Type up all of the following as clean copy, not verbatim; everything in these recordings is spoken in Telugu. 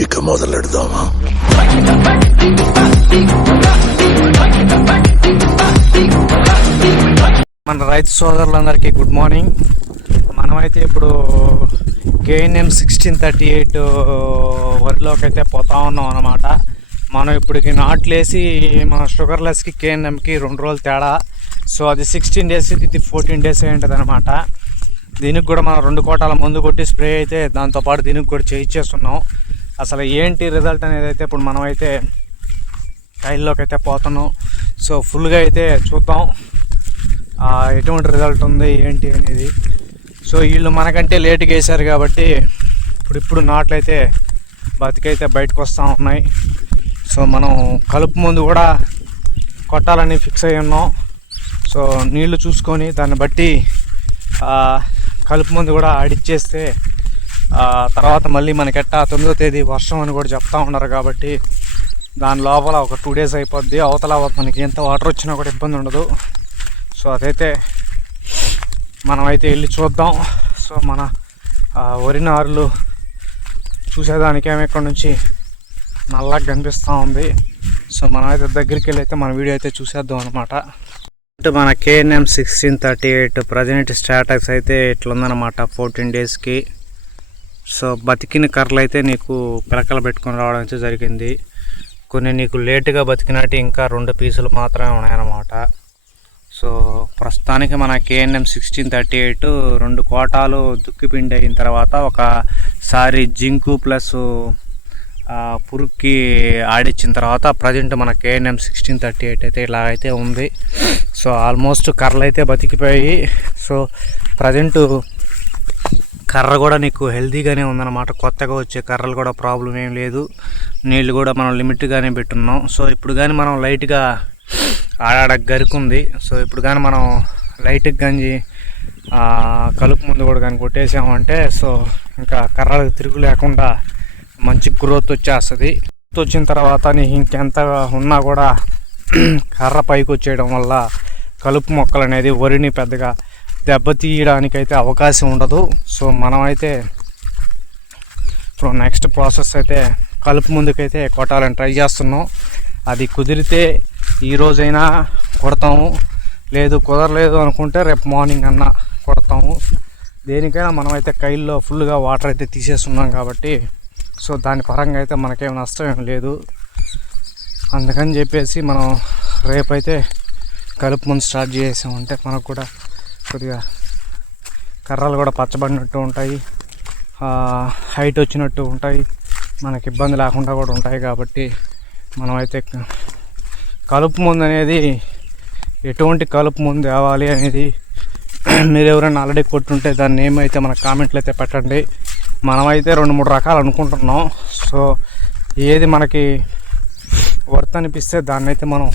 ఇక మొదలెడదామా? మన రైతు సోదరులందరికీ గుడ్ మార్నింగ్. మనమైతే ఇప్పుడు KNM 1638 వరిలోకి అయితే పోతా ఉన్నాం అన్నమాట. మనం ఇప్పటికి నాట్లేసి మన షుగర్లెస్కి KNMకి 2 రోజులు తేడా. సో అది 16 days, ఇది 14 days అయి ఉంటుంది అనమాట. దీనికి కూడా మనం 2 కోటాల మందు కొట్టి స్ప్రే అయితే దాంతోపాటు దీనికి కూడా చేయించేస్తున్నాం. అసలు ఏంటి రిజల్ట్ అనేది అయితే ఇప్పుడు మనమైతే టైల్లోకి అయితే పోతున్నాం. సో ఫుల్గా అయితే చూద్దాం ఎటువంటి రిజల్ట్ ఉంది ఏంటి అనేది. సో వీళ్ళు మనకంటే లేట్గా వేసారు కాబట్టి ఇప్పుడు నాట్లయితే బతికైతే బయటకు వస్తూ ఉన్నాయి. సో మనం కలుపు ముందు కూడా కొట్టాలని ఫిక్స్ అయ్యి ఉన్నాం. సో నీళ్లు చూసుకొని దాన్ని బట్టి కలుపు ముందు కూడా ఆడిచ్చేస్తే తర్వాత మళ్ళీ మనకెట్టా 9వ తేదీ వర్షం అని కూడా చెప్తా ఉన్నారు కాబట్టి దాని లోపల ఒక 2 days అయిపోద్ది. అవతల మనకి ఎంత వాటర్ వచ్చినా కూడా ఇబ్బంది ఉండదు. సో అదైతే మనమైతే వెళ్ళి చూద్దాం. సో మన వరి నారులు చూసేదానికి ఏమో ఇక్కడ నుంచి నల్లగా కనిపిస్తూ ఉంది. సో మనమైతే దగ్గరికి వెళ్ళి అయితే మన వీడియో అయితే చూసేద్దాం అనమాట. అంటే మన KNM 1638 ప్రజెంట్ స్టాటస్ అయితే ఇట్లుందనమాట 14 daysకి. సో బతికిన కర్రలు అయితే నీకు పిలకలు పెట్టుకొని రావడం అయితే జరిగింది. కొన్ని నీకు లేటుగా బతికినట్టు ఇంకా 2 పీసులు మాత్రమే ఉన్నాయన్నమాట. సో ప్రస్తుతానికి మన KNM 1638 2 కోటాలు దుక్కిపిండి అయిన తర్వాత ఒకసారి జింకు ప్లస్ పురుక్కి ఆడిచ్చిన తర్వాత ప్రజెంట్ మన KNM 1638 అయితే ఇలా అయితే ఉంది. సో ఆల్మోస్ట్ కర్రలు అయితే బతికిపోయి. సో ప్రజెంట్ కర్ర కూడా నీకు హెల్తీగానే ఉందన్నమాట. కొత్తగా వచ్చే కర్రలు కూడా ప్రాబ్లం ఏం లేదు. నీళ్ళు కూడా మనం లిమిట్గానే పెట్టున్నాం. సో ఇప్పుడు కానీ మనం లైట్గా ఆడాడ గరుకుంది. సో ఇప్పుడు కానీ మనం లైట్గా గంజి కలుపు ముందు కూడా కానీ కొట్టేసామంటే సో ఇంకా కర్రలకు తిరుగు లేకుండా మంచి గ్రోత్ వచ్చేస్తుంది. వచ్చిన తర్వాత నీకు ఇంకెంత ఉన్నా కూడా కర్ర పైకి వచ్చేయడం వల్ల కలుపు మొక్కలు అనేది వరిని పెద్దగా దెబ్బతీయడానికైతే అవకాశం ఉండదు. సో మనమైతే ఇప్పుడు నెక్స్ట్ ప్రాసెస్ అయితే కలుపు ముందుకైతే కొట్టాలని ట్రై చేస్తున్నాం. అది కుదిరితే ఈ రోజైనా కొడతాము, లేదు కుదరలేదు అనుకుంటే రేపు మార్నింగ్ అన్నా కొడతాము. దేనికైనా మనమైతే కైల్లో ఫుల్గా వాటర్ అయితే తీసేస్తున్నాం కాబట్టి సో దాని పరంగా అయితే మనకేం నష్టం ఏం లేదు. అందుకని చెప్పేసి మనం రేపైతే కలుపు ముందు స్టార్ట్ చేసామంటే మనకు కూడా కొద్దిగా కర్రలు కూడా పచ్చబడినట్టు ఉంటాయి, హైట్ వచ్చినట్టు ఉంటాయి, మనకి ఇబ్బంది లేకుండా కూడా ఉంటాయి. కాబట్టి మనమైతే కలుపు ముందు అనేది ఎటువంటి కలుపు ముందు తేవాలి అనేది మీరు ఎవరైనా ఆల్రెడీ కొట్టుంటే దాన్ని ఏమైతే మన కామెంట్లు అయితే పెట్టండి. మనమైతే 2-3 రకాలు అనుకుంటున్నాం. సో ఏది మనకి వర్త్ అనిపిస్తే దాన్ని అయితే మనం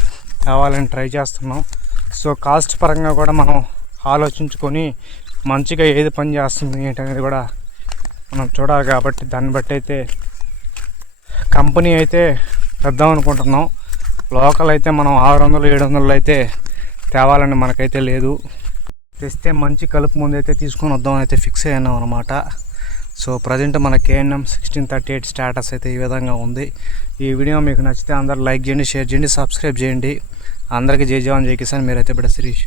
తేవాలని ట్రై చేస్తున్నాం. సో కాస్ట్ పరంగా కూడా మనం ఆలోచించుకొని మంచిగా ఏది పని చేస్తుంది ఏంటనేది కూడా మనం చూడాలి. కాబట్టి దాన్ని బట్టి అయితే కంపెనీ అయితే తెద్దాం అనుకుంటున్నాం. లోకల్ అయితే మనం 600-700 అయితే తేవాలని మనకైతే లేదు. తెస్తే మంచి కలుపు ముందు అయితే తీసుకొని వద్దామని అయితే ఫిక్స్ అయ్యాం అనమాట. సో ప్రజెంట్ మన KNM 1638 స్టేటస్ అయితే ఈ విధంగా ఉంది. ఈ వీడియో మీకు నచ్చితే అందరూ లైక్ చేయండి, షేర్ చేయండి, సబ్స్క్రైబ్ చేయండి. అందరికీ జై జవాన్ జై కిసాన్. మీరైతే బిడ్డ శిరీష్.